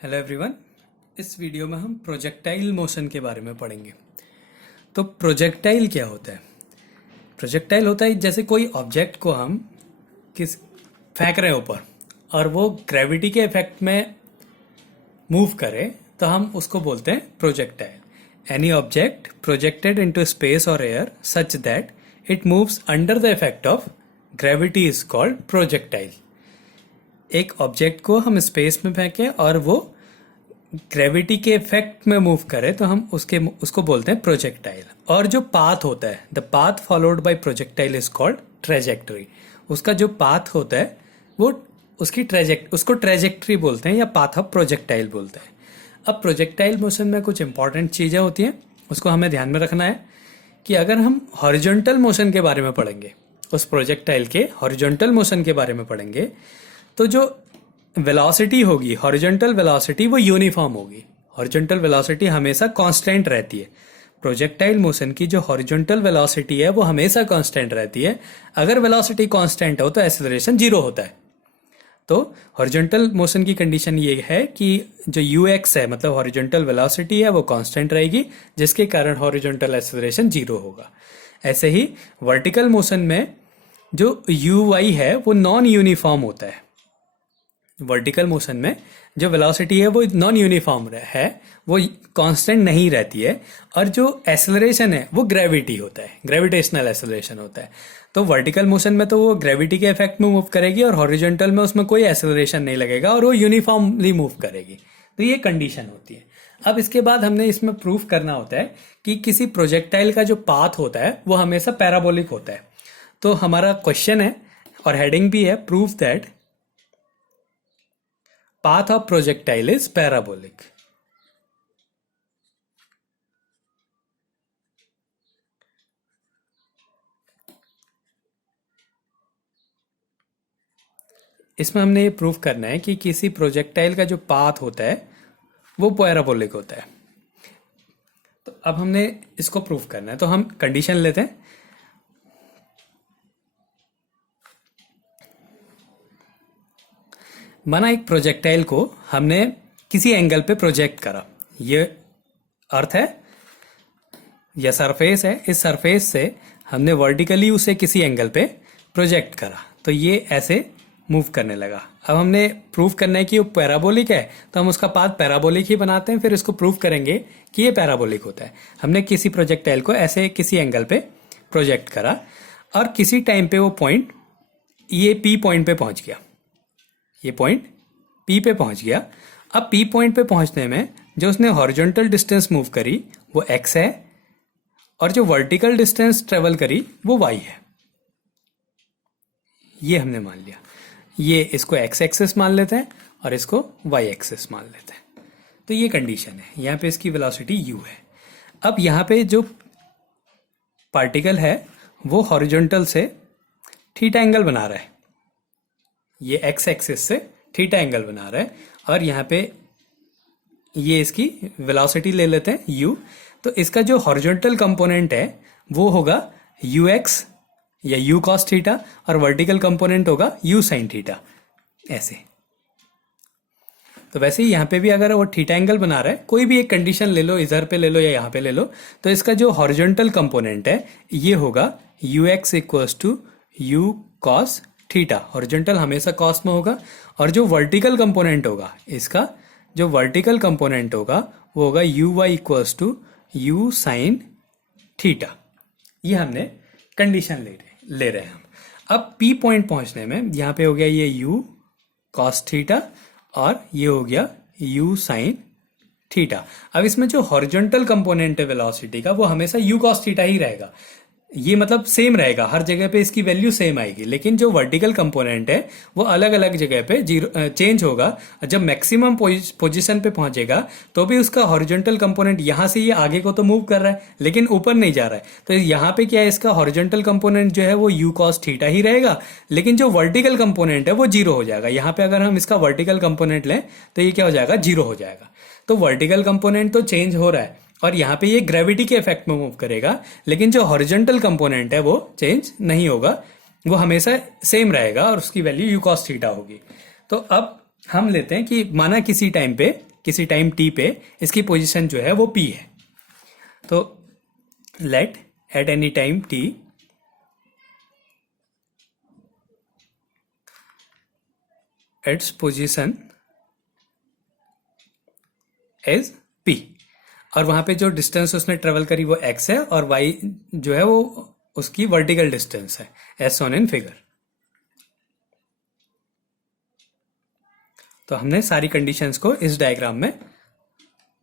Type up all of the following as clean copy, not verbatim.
Hello everyone. इस video में हम प्रोजेक्टाइल मोशन के बारे में पढ़ेंगे। तो प्रोजेक्टाइल क्या होता है? प्रोजेक्टाइल होता है जैसे कोई ऑब्जेक्ट को हम किस फेंक रहे हैं ऊपर और वो ग्रेविटी के इफेक्ट में मूव करे तो हम उसको बोलते हैं projectile. Any object projected into space और air such that it moves under the effect of gravity is called projectile. एक ऑब्जेक्ट को हम स्पेस में फेंकें और वो ग्रेविटी के इफेक्ट में मूव करे तो हम उसको बोलते हैं प्रोजेक्टाइल। और जो पाथ होता है, the path followed by projectile is called trajectory. उसका जो पाथ होता है वो उसको ट्रेजेक्टरी बोलते हैं या पाथ ऑफ प्रोजेक्टाइल बोलते हैं। अब प्रोजेक्टाइल मोशन में कुछ इंपॉर्टेंट चीजें होती हैं, उसको हमें ध्यान में रखना है कि अगर हम हॉरिजॉन्टल मोशन के बारे में पढ़ेंगे, उस प्रोजेक्टाइल के हॉरिजॉन्टल मोशन के बारे में पढ़ेंगे, तो जो वेलोसिटी होगी, हॉरिजॉन्टल वेलोसिटी, वो यूनिफॉर्म होगी। हॉरिजॉन्टल वेलोसिटी हमेशा कांस्टेंट रहती है। प्रोजेक्टाइल मोशन की जो हॉरिजॉन्टल वेलोसिटी है वो हमेशा कांस्टेंट रहती है। अगर वेलोसिटी कांस्टेंट हो तो एक्सेलरेशन जीरो होता है। तो हॉरिजॉन्टल मोशन की कंडीशन ये है कि जो ux है, मतलब हॉरिजॉन्टल वेलोसिटी है, वो कांस्टेंट रहेगी, जिसके कारण हॉरिजॉन्टल एक्सेलरेशन जीरो होगा। ऐसे ही वर्टिकल मोशन में जो uy है वो नॉन यूनिफॉर्म होता है। वर्टिकल मोशन में जो वेलोसिटी है वो नॉन यूनिफॉर्म है, वो कांस्टेंट नहीं रहती है। और जो एक्सेलरेशन है वो ग्रेविटी होता है, ग्रेविटेशनल एक्सेलरेशन होता है। तो वर्टिकल मोशन में तो वो ग्रेविटी के इफेक्ट में मूव करेगी और हॉरिजॉन्टल में उसमें कोई एक्सेलरेशन नहीं लगेगा और वो यूनिफॉर्मली मूव करेगी। तो ये कंडीशन होती है। अब इसके बाद हमने इसमें प्रूफ करना होता है कि किसी प्रोजेक्टाइल का जो पाथ होता है वो हमेशा पैराबोलिक होता है। तो हमारा क्वेश्चन है और हेडिंग भी है, proof that path of projectile is parabolic। इसमें हमने ये प्रूफ करना है कि किसी प्रोजेक्टाइल का जो पाथ होता है वो पैराबोलिक होता है। तो अब हमने इसको प्रूफ करना है, तो हम कंडीशन लेते हैं। माना एक प्रोजेक्टाइल को हमने किसी एंगल पे प्रोजेक्ट करा। ये अर्थ है या सरफेस है, इस सरफेस से हमने वर्टिकली उसे किसी एंगल पे प्रोजेक्ट करा तो ये ऐसे मूव करने लगा। अब हमने प्रूफ करना है कि वो पैराबोलिक है, तो हम उसका पाथ पैराबोलिक ही बनाते हैं, फिर इसको प्रूफ करेंगे कि ये पैराबोलिक होता है। हमने किसी प्रोजेक्टाइल को ऐसे किसी एंगल पे प्रोजेक्ट करा और किसी टाइम पे वो पॉइंट, ये पी पॉइंट पे पहुंच गया, ये पॉइंट पी पे पहुंच गया। अब पी पॉइंट पे पहुंचने में जो उसने हॉरिजॉन्टल डिस्टेंस मूव करी वो x है और जो वर्टिकल डिस्टेंस ट्रेवल करी वो y है। ये हमने मान लिया। ये इसको x एक्सिस मान लेते हैं और इसको y एक्सिस मान लेते हैं। तो ये कंडीशन है। यहाँ पे इसकी वेलोसिटी u है। अब यहाँ पे जो पार्टिकल है वो हॉरिजॉन्टल से थीटा एंगल बना रहा है, ये x एक्सिस से थीटा एंगल बना रहा है और यहाँ पे ये इसकी वेलोसिटी ले लेते हैं u। तो इसका जो हॉरिजॉन्टल कंपोनेंट है वो होगा ux या u cos थीटा और वर्टिकल कंपोनेंट होगा u sin थीटा। ऐसे तो वैसे ही यहाँ पे भी अगर वो थीटा एंगल बना रहा है, कोई भी एक कंडीशन ले लो, इधर पे ले लो या यहाँ पे ले लो, तो इसका जो हॉरिजॉन्टल कंपोनेंट है ये होगा ux equals to u cos theta. Horizontal हमेशा कॉस में होगा और जो वर्टिकल कंपोनेंट होगा, इसका जो वर्टिकल कंपोनेंट होगा वो होगा uy equals to u sin theta. ये हमने कंडीशन ले रहे हैं हम। अब p पॉइंट पहुंचने में यहाँ पे हो गया ये u cos थीटा और ये हो गया u sin थीटा। अब इसमें जो हॉरिजॉन्टल कंपोनेंट है वेलोसिटी का वो हमेशा u cos थीटा ही रहेगा। ये मतलब सेम रहेगा, हर जगह पे इसकी वैल्यू सेम आएगी। लेकिन जो वर्टिकल कंपोनेंट है वो अलग अलग जगह पे जीरो चेंज होगा। जब मैक्सिमम पोजीशन पे पहुंचेगा तो भी उसका हॉरिजॉन्टल कंपोनेंट यहाँ से ये आगे को तो मूव कर रहा है लेकिन ऊपर नहीं जा रहा है। तो यहाँ पे क्या है, इसका हॉरिजॉन्टल कंपोनेंट जो है वो u cos थीटा ही रहेगा, लेकिन जो वर्टिकल कंपोनेंट है वो जीरो हो जाएगा। यहाँ पे अगर हम इसका वर्टिकल कंपोनेंट लें तो ये क्या हो जाएगा, जीरो हो जाएगा। तो वर्टिकल कंपोनेंट तो चेंज हो रहा है और यहाँ पे ये ग्रेविटी के इफेक्ट में मूव करेगा, लेकिन जो हॉरिजॉन्टल कंपोनेंट है वो चेंज नहीं होगा, वो हमेशा सेम रहेगा और उसकी वैल्यू u cos थीटा होगी। तो अब हम लेते हैं कि माना किसी टाइम पे किसी टाइम t पे इसकी पोजीशन जो है वो p है। तो let at any time t its position is p, और वहां पे जो डिस्टेंस उसने ट्रेवल करी वो x है और y जो है वो उसकी वर्टिकल डिस्टेंस है एज शोन इन फिगर। तो हमने सारी कंडीशंस को इस डायग्राम में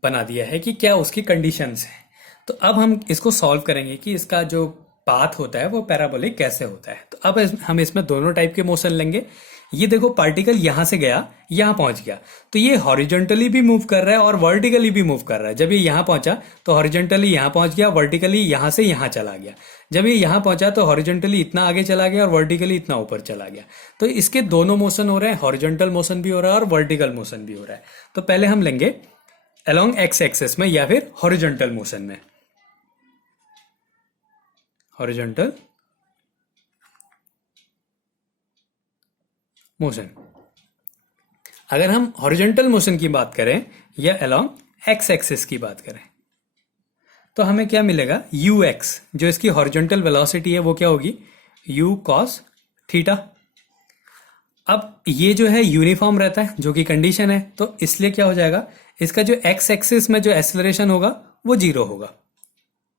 बना दिया है कि क्या उसकी कंडीशंस है। तो अब हम इसको सॉल्व करेंगे कि इसका जो पाथ होता है वो पैराबोलिक कैसे होता है। तो अब हम इसमें दोनों टाइप के मोशन लेंगे। ये देखो पार्टिकल यहां से गया यहां पहुंच गया, तो ये हॉरिजॉन्टली भी मूव कर रहा है और वर्टिकली भी मूव कर रहा है। जब ये यहां पहुंचा तो हॉरिजॉन्टली यहां पहुंच गया, वर्टिकली यहां से यहां चला गया। जब ये यहां पहुंचा तो हॉरिजॉन्टली इतना आगे चला गया और वर्टिकली इतना ऊपर चला गया। तो इसके दोनों मोशन हो रहे हैं, हॉरिजॉन्टल मोशन भी हो रहा है और वर्टिकल मोशन भी हो रहा है। तो पहले हम लेंगे अलोंग एक्स एक्सिस में या फिर हॉरिजॉन्टल मोशन में। हॉरिजॉन्टल मोशन, अगर हम हॉरिजॉन्टल मोशन की बात करें या अलोंग एक्स एक्सिस की बात करें तो हमें क्या मिलेगा, यू एक्स जो इसकी हॉरिजॉन्टल वेलोसिटी है वो क्या होगी, यू कॉस थीटा। अब ये जो है यूनिफॉर्म रहता है जो कि कंडीशन है, तो इसलिए क्या हो जाएगा, इसका जो एक्स एक्सिस में जो एक्सेलरेशन होगा वो जीरो होगा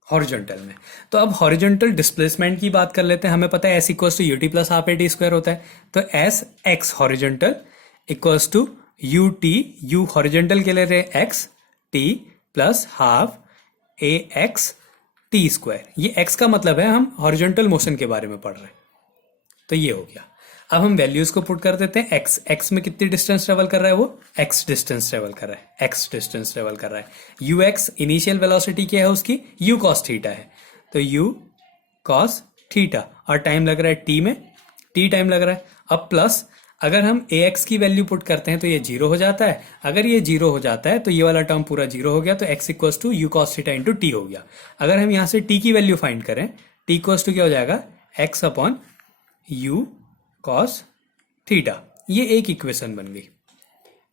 हॉरिजॉन्टल में। तो अब हॉरिजॉन्टल डिस्प्लेसमेंट की बात कर लेते हैं। हमें पता है s equals to u t plus half a t square होता है। तो s x horizontal equals to u t, u horizontal के लिए रहे x t plus half a x t square. ये एक्स का मतलब है हम हॉरिजॉन्टल मोशन के बारे में पढ़ रहे हैं। तो ये हो गया। अब हम वैल्यूज को पुट कर देते हैं। एक्स, एक्स में कितनी डिस्टेंस ट्रेवल कर रहा है, वो एक्स डिस्टेंस ट्रेवल कर रहा है, एक्स डिस्टेंस ट्रेवल कर रहा है। यू एक्स इनिशियल वेलोसिटी क्या है उसकी, यू कॉस थीटा है। तो यू कॉस थीटा, और टाइम लग रहा है टी में, टी टाइम लग रहा है। अब प्लस अगर हम ए एक्स की वैल्यू पुट करते हैं तो ये जीरो हो जाता है। अगर ये जीरो हो जाता है तो ये वाला टर्म पूरा जीरो हो गया, तो x equals to u cos theta into t हो गया। अगर हम यहां से टी की वैल्यू फाइंड करें, टी इक्वल्स टू क्या हो जाएगा, x upon u cos theta. ये एक इक्वेशन बन गई।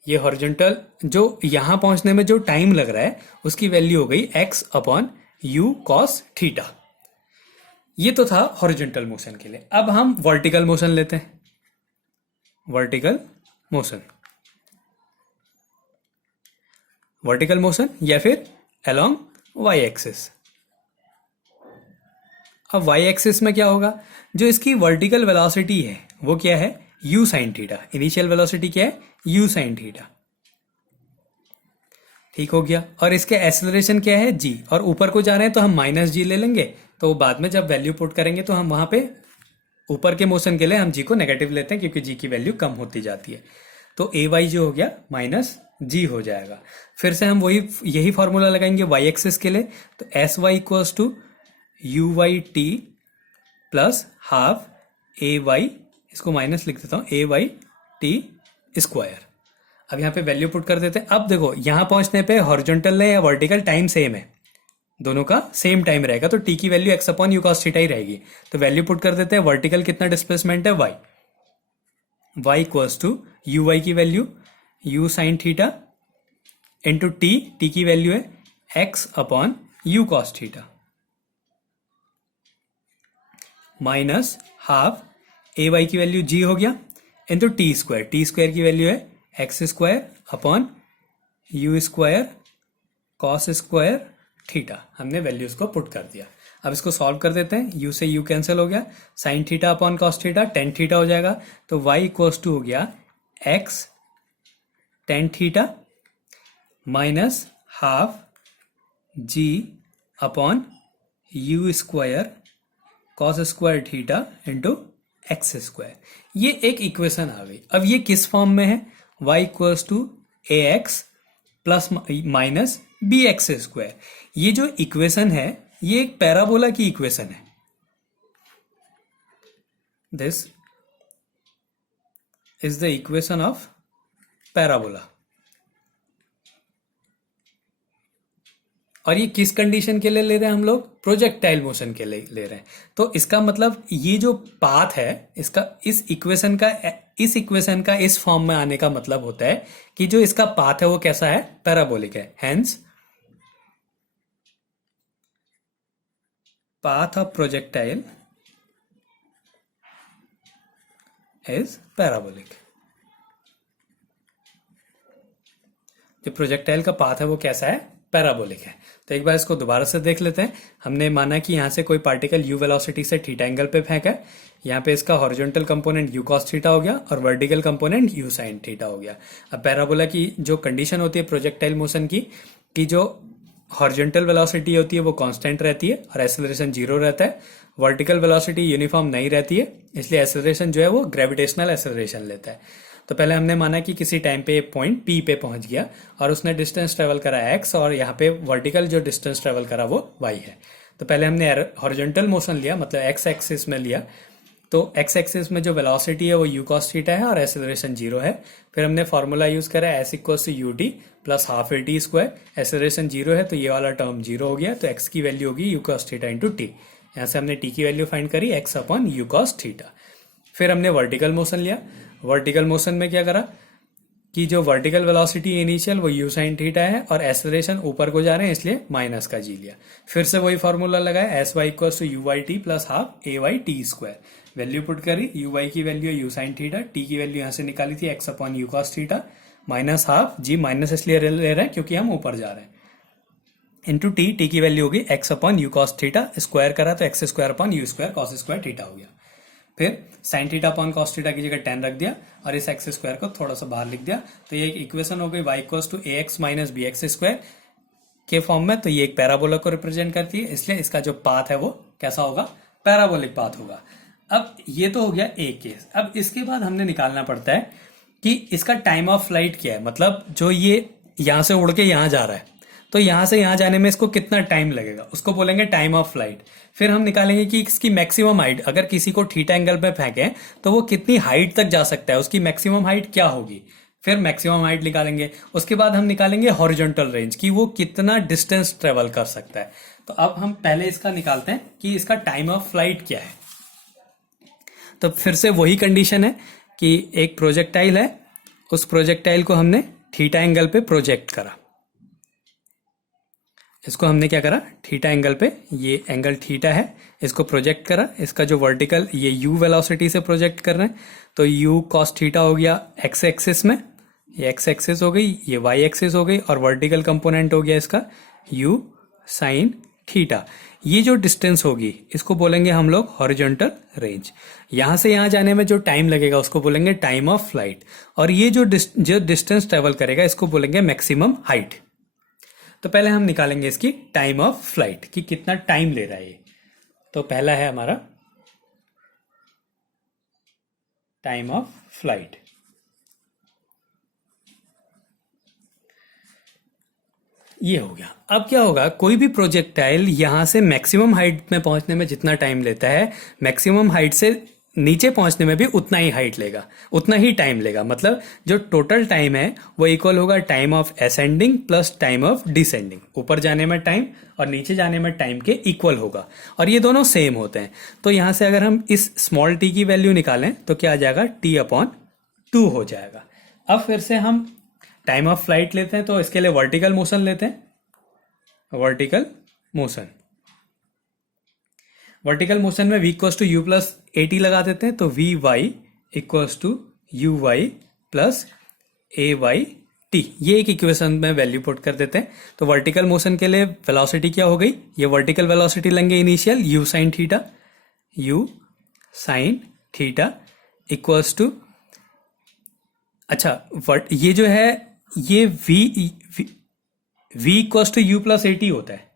ये हॉरिजॉन्टल जो यहां पहुंचने में जो टाइम लग रहा है उसकी वैल्यू हो गई x upon u cos theta. ये तो था हॉरिजॉन्टल मोशन के लिए। अब हम वर्टिकल मोशन लेते हैं। वर्टिकल मोशन, वर्टिकल मोशन या फिर अलोंग वाई एक्सिस। अब वाई एक्सिस में क्या होगा, जो इसकी वर्टिकल वेलोसिटी है वो क्या है, u sine theta. Initial velocity क्या है, u साइन थीटा। ठीक हो गया। और इसके एक्सेलरेशन क्या है, g, और ऊपर को जा रहे हैं तो हम माइनस जी ले लेंगे। तो बाद में जब वैल्यू पुट करेंगे तो हम वहां पे ऊपर के मोशन के लिए हम g को नेगेटिव लेते हैं क्योंकि g की वैल्यू कम होती जाती है। तो ए वाई जो हो गया माइनस जी हो जाएगा। फिर से हम यही फॉर्मूला लगाएंगे वाई एक्सिस के लिए। तो s y equals to u y t plus half a y, इसको माइनस लिख देता हूं, ए वाई टी स्क्वायर। अब यहां पे वैल्यू पुट कर देते हैं। अब देखो यहां पहुंचने पे हॉरिजॉन्टल है या वर्टिकल, टाइम सेम है, दोनों का सेम टाइम रहेगा। तो टी की value x upon u cos theta ही रहेगी। तो वैल्यू पुट कर देते हैं। वर्टिकल कितना डिस्प्लेसमेंट है, y, y equals to u y की value u sine theta into t, t की वैल्यू है x upon u cos theta minus half a y की वैल्यू जी हो गया into t square, t square की value है x square upon u square cos square theta. हमने values को put कर दिया। अब इसको सॉल्व कर देते हैं। यू से यू कैंसिल हो गया, sine theta upon cos theta, tan theta हो जाएगा। तो वाई इक्वल्स टू हो गया x tan theta minus half g upon u square cos square theta into x square. ये एक इक्वेशन आ गई। अब ये किस फॉर्म में है, y equals to a x plus minus b x square. ये जो इक्वेशन है ये एक पैराबोला की इक्वेशन है। This is the equation of parabola. और ये किस कंडीशन के लिए ले रहे हैं हम लोग, प्रोजेक्टाइल मोशन के लिए ले रहे हैं। तो इसका मतलब ये जो पाथ है इसका, इस इक्वेशन का इस इक्वेशन का इस फॉर्म में आने का मतलब होता है कि जो इसका पाथ है वो कैसा है, पैराबोलिक है। Hence path of projectile is parabolic। जो प्रोजेक्टाइल का पाथ है वो कैसा है, पैराबोलिक है। तो एक बार इसको दोबारा से देख लेते हैं। हमने माना कि यहाँ से कोई पार्टिकल u वेलोसिटी से थीटा एंगल पे फेंका है। यहाँ पे इसका horizontal component u cos theta हो गया और vertical component u sin theta हो गया। अब पैराबोला की जो कंडीशन होती है प्रोजेक्टाइल मोशन की, कि जो हॉरिजॉन्टल वेलोसिटी होती है वो कांस्टेंट रहती है और एक्सेलरेशन जीरो रहता है। वर्टिकल वेलोसिटी यूनिफॉर्म नहीं रहती है, इसलिए एक्सेलरेशन जो है वो ग्रेविटेशनल एक्सेलरेशन लेता है। तो पहले हमने माना कि किसी टाइम पे पॉइंट P पे पहुंच गया और उसने डिस्टेंस ट्रेवल करा x और यहाँ पे वर्टिकल जो डिस्टेंस ट्रेवल करा वो y है। तो पहले हमने हॉरिजॉन्टल मोशन लिया, मतलब x एक्सिस में लिया। तो x एक्सिस में जो वेलोसिटी है वो u cos थीटा है और एक्सेलरेशन जीरो है। फिर हमने फॉर्मूला यूज करा s equals to ut plus half a t square. Acceleration zero है तो ये वाला टर्म जीरो हो गया, तो x की वैल्यू होगी u cos theta into T. यहाँ से हमने t की वैल्यू फाइंड करी x अपॉन u cos थीटा। फिर हमने वर्टिकल मोशन लिया। वर्टिकल मोशन में क्या करा कि जो वर्टिकल वेलोसिटी इनिशियल वो u sin थीटा है और एक्सेलरेशन ऊपर को जा रहे हैं इसलिए माइनस का g लिया। फिर से वही फॉर्मूला लगाया s y equals to u y t plus half a y t square. Value put करी, u y की वैल्यू है u sin थीटा, t की वैल्यू यहाँ से निकाली थी x अपॉन u cos theta minus half g, minus इसलिए ले रहे हैं क्योंकि हम ऊपर जा रहे हैं, इंटू टी की वैल्यू होगी x अपॉन u cos थीटा। स्क्वायर करा तो x square upon u square cos square theta हो गया। फिर sign theta upon cos theta की जगह 10 रख दिया और इस एक्स स्क्वायर को थोड़ा सा बाहर लिख दिया। तो ये एक इक्वेशन हो गई y equals to ax minus b x square के फॉर्म में। तो ये एक पैराबोला को रिप्रेजेंट करती है, इसलिए इसका जो पाथ है वो कैसा होगा, पैराबोलिक पाथ होगा। अब ये तो हो गया एक केस। अब इसके बाद हमने निकालना पड़ता है कि इसका टाइम ऑफ फ्लाइट क्या है, मतलब जो ये यहां से उड़ के यहां जा रहा है तो यहां से यहां जाने में इसको कितना टाइम लगेगा, उसको बोलेंगे टाइम ऑफ फ्लाइट। फिर हम निकालेंगे कि इसकी मैक्सिमम हाइट, अगर किसी को थीटा एंगल पे फेंके तो वो कितनी हाइट तक जा सकता है, उसकी मैक्सिमम हाइट क्या होगी। फिर मैक्सिमम हाइट निकालेंगे। उसके बाद हम निकालेंगे हॉरिजॉन्टल रेंज कि वो कितना डिस्टेंस ट्रेवल कर सकता है। तो अब हम पहले इसका निकालते हैं कि इसका टाइम ऑफ फ्लाइट क्या है। तो फिर से वही कंडीशन है कि एक प्रोजेक्टाइल है, उस प्रोजेक्टाइल को हमने थीटा एंगल पे प्रोजेक्ट करा। इसको हमने क्या करा, थीटा एंगल पे, ये एंगल थीटा है, इसको प्रोजेक्ट करा। इसका जो वर्टिकल, ये u वेलोसिटी से प्रोजेक्ट कर रहे हैं तो u cos थीटा हो गया x एक्सिस में, ये x एक्सिस हो गई, ये y एक्सिस हो गई और वर्टिकल कंपोनेंट हो गया इसका u sin थीटा। ये जो डिस्टेंस होगी इसको बोलेंगे हम लोग हॉरिजॉन्टल रेंज। यहां से यहां जाने में जो टाइम लगेगा उसको बोलेंगे टाइम ऑफ फ्लाइट, और ये जो डिस्टेंस ट्रेवल करेगा इसको बोलेंगे मैक्सिमम हाइट। तो पहले हम निकालेंगे इसकी टाइम ऑफ फ्लाइट कि कितना टाइम ले रहा है ये। तो पहला है हमारा टाइम ऑफ फ्लाइट। ये हो गया। अब क्या होगा, कोई भी प्रोजेक्टाइल यहां से मैक्सिमम हाइट में पहुंचने में जितना टाइम लेता है, मैक्सिमम हाइट से नीचे पहुंचने में भी उतना ही हाइट लेगा, उतना ही टाइम लेगा। मतलब जो टोटल टाइम है वो इक्वल होगा time of ascending plus time of descending. ऊपर जाने में टाइम और नीचे जाने में टाइम के इक्वल होगा, और ये दोनों सेम होते हैं। तो यहां से अगर हम इस स्मॉल टी की वैल्यू निकालें तो क्या आ जाएगा, t अपॉन 2 हो जाएगा। अब फिर से हम टाइम ऑफ फ्लाइट लेते हैं, तो इसके लिए वर्टिकल मोशन लेते हैं। वर्टिकल मोशन, वर्टिकल मोशन में v equals to u plus a t लगा देते हैं, तो v y equals to u y plus a y t. ये एक इक्वेशन में वैल्यू पुट कर देते हैं। तो वर्टिकल मोशन के लिए वेलोसिटी क्या हो गई, ये वर्टिकल वेलोसिटी लेंगे initial u sin theta, u sin theta equals to, अच्छा ये जो है ये v equals to u plus a t होता है।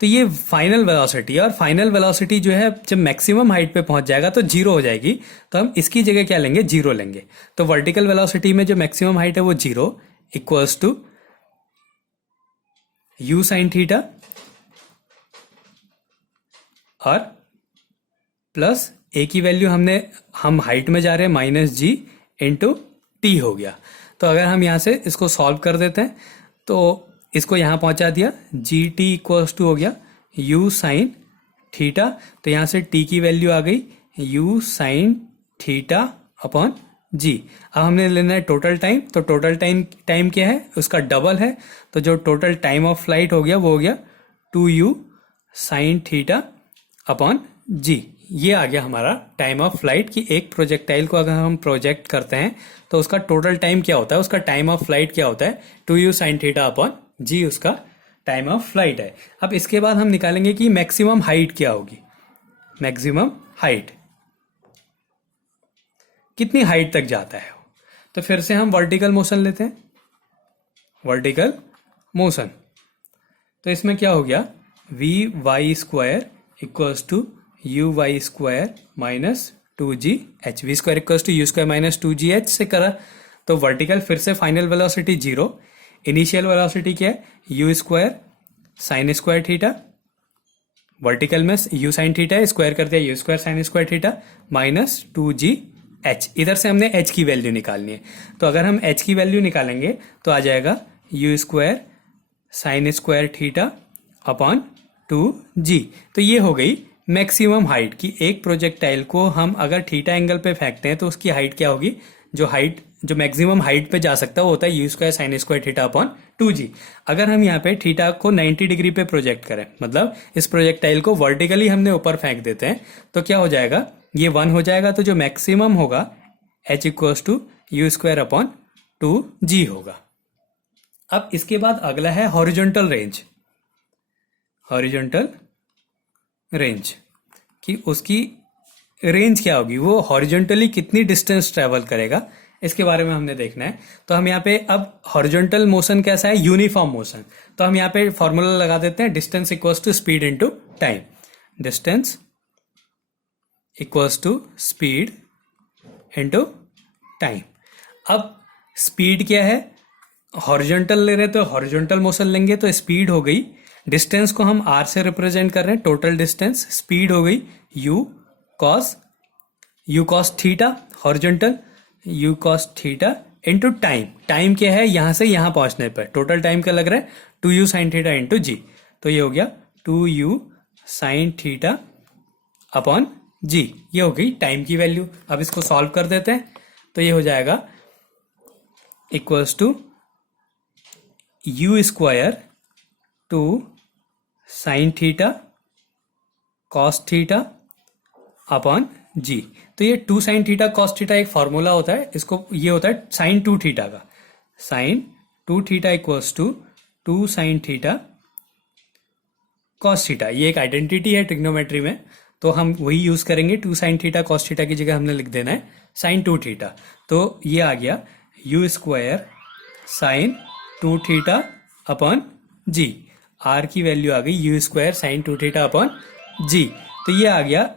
तो ये फाइनल वेलोसिटी, और फाइनल वेलोसिटी जो है जब मैक्सिमम हाइट पे पहुंच जाएगा तो जीरो हो जाएगी। तो हम इसकी जगह क्या लेंगे, जीरो लेंगे। तो वर्टिकल वेलोसिटी में जो मैक्सिमम हाइट है वो zero equals to u sine theta और प्लस ए की वैल्यू हम हाइट में जा रहे हैं माइनस जी इंटू टी हो गया। तो अगर हम यहां से इसको सॉल्व कर देते हैं तो इसको यहां पहुंचा दिया, जी टी इक्वल्स टू हो गया u साइन थीटा। तो यहां से t की वैल्यू आ गई u sign theta upon g. अब हमने लेना है टोटल टाइम, तो टोटल टाइम क्या है, उसका डबल है, तो जो टोटल टाइम ऑफ फ्लाइट हो गया वो हो गया 2u साइन थीटा अपॉन जी। ये आ गया हमारा टाइम ऑफ फ्लाइट कि एक प्रोजेक्टाइल को अगर हम प्रोजेक्ट करते हैं तो उसका टोटल टाइम क्या होता है, उसका टाइम ऑफ फ्लाइट क्या होता है, 2u साइन थीटा अपॉन जी उसका टाइम ऑफ फ्लाइट है। अब इसके बाद हम निकालेंगे कि मैक्सिमम हाइट क्या होगी। मैक्सिमम हाइट कितनी हाइट तक जाता है, तो फिर से हम वर्टिकल मोशन लेते हैं। वर्टिकल मोशन, तो इसमें क्या हो गया, v y square equals to u y square minus 2gh। V square equals to u square minus 2gh से करा, तो वर्टिकल फिर से फाइनल वेलोसिटी 0, इनिशियल वेलोसिटी क्या है, you square sine square theta, vertical में यू साइन थीटा है, square कर दिया you square sine square theta minus 2gh। इधर से हमने h की वैल्यू निकालनी है, तो अगर हम h की वैल्यू निकालेंगे तो आ जाएगा you square sine square theta upon 2g। तो ये हो गई मैक्सिमम हाइट की एक प्रोजेक्टाइल को हम अगर थीटा एंगल पे फेंकते हैं तो उसकी हाइट क्या होगी, जो मैक्सिमम हाइट पे जा सकता है वो होता है you square sine square theta upon 2g। अगर हम यहाँ पे थीटा को 90 डिग्री पे प्रोजेक्ट करें, मतलब इस प्रोजेक्टाइल को वर्टिकली हमने ऊपर फेंक देते हैं, तो क्या हो जाएगा, ये 1 हो जाएगा, तो जो मैक्सिमम होगा h equals to u square upon 2g होगा। अब इसके बाद अगला है हॉरिजॉन्टल रेंज। हॉरिजॉन्टल रेंज कि उसकी रेंज क्या होगी, वो हॉरिजॉन्टली कितनी डिस्टेंस ट्रेवल करेगा, इसके बारे में हमने देखना है। तो हम यहाँ पे अब हॉरिजॉन्टल मोशन कैसा है, यूनिफॉर्म मोशन, तो हम यहाँ पे फॉर्मूला लगा देते हैं, distance equals to speed into time. Distance equals to speed into time. अब स्पीड क्या है, हॉरिजॉन्टल ले रहे तो हॉरिजॉन्टल मोशन लेंगे तो स्पीड हो गई, डिस्टेंस को हम r से रिप्रेजेंट कर रहे हैं, टोटल डिस्टेंस, स्पीड हो गई u cos theta horizontal, u cos theta into time. Time क्या है, यहां से यहां पहुंचने पर टोटल टाइम क्या लग रहा है, 2u साइन थीटा इंटू जी। तो ये हो गया 2u साइन थीटा अपॉन जी, ये हो गई टाइम की वैल्यू। अब इसको सॉल्व कर देते हैं, तो ये हो जाएगा equals to u square 2 sine theta cos theta upon g. तो ये 2 साइन थीटा कॉस थीटा एक फॉर्मूला होता है, इसको ये होता है साइन 2 थीटा का, sine 2 theta equals to 2 sine theta cos theta. ये एक आइडेंटिटी है ट्रिग्नोमेट्री में, तो हम वही यूज करेंगे, 2 साइन थीटा कॉस थीटा की जगह हमने लिख देना है साइन 2 थीटा। तो ये आ गया u square sine 2 theta upon g, r की वैल्यू आ गई u square sine 2 theta upon g. तो ये आ गया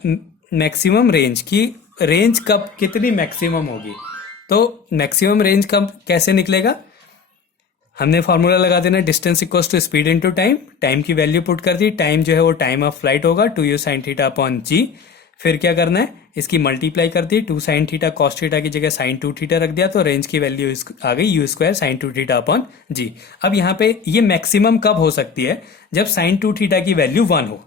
मैक्सिमम रेंज की, रेंज कब कितनी मैक्सिमम होगी, तो मैक्सिमम रेंज कब कैसे निकलेगा, हमने फॉर्मूला लगा देना, distance equals to speed into time, time की वैल्यू पुट कर दी, टाइम जो है वो टाइम ऑफ फ्लाइट होगा 2u साइन थीटा अपॉन जी। फिर क्या करना है, इसकी मल्टीप्लाई कर दी, 2 साइन थीटा कॉस थीटा की जगह साइन 2 थीटा रख दिया, तो रेंज की वैल्यू आ गई u square sine 2 theta upon g. अब यहाँ पे ये मैक्सिमम कब हो सकती है, जब साइन 2 थीटा की वैल्यू 1 हो।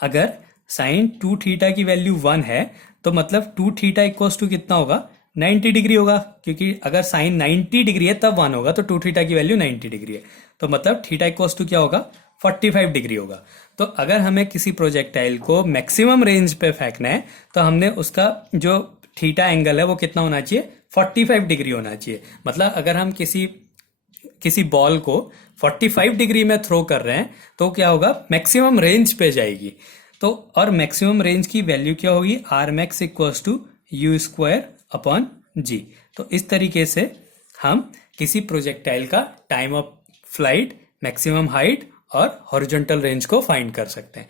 अगर साइन 2 थीटा की वैल्यू 1 है तो मतलब 2 थीटा इक्वल्स टू कितना होगा, 90 डिग्री होगा, क्योंकि अगर साइन 90 डिग्री है तब 1 होगा, तो 2 थीटा की वैल्यू 90 डिग्री है, तो मतलब थीटा इक्वल्स टू क्या होगा, 45 डिग्री होगा। तो अगर हमें किसी प्रोजेक्टाइल को मैक्सिमम रेंज पे फेंकना है तो हमने उसका जो थीटा एंगल है वो कितना होना चाहिए, 45 डिग्री होना चाहिए। मतलब अगर हम किसी बॉल को 45 डिग्री में थ्रो कर रहे हैं तो क्या होगा, मैक्सिमम रेंज पे जाएगी। तो और मैक्सिमम रेंज की वैल्यू क्या होगी, r max equals to u square upon g. तो इस तरीके से हम किसी प्रोजेक्टाइल का time of flight, maximum height और हॉरिजॉन्टल रेंज को फाइंड कर सकते हैं।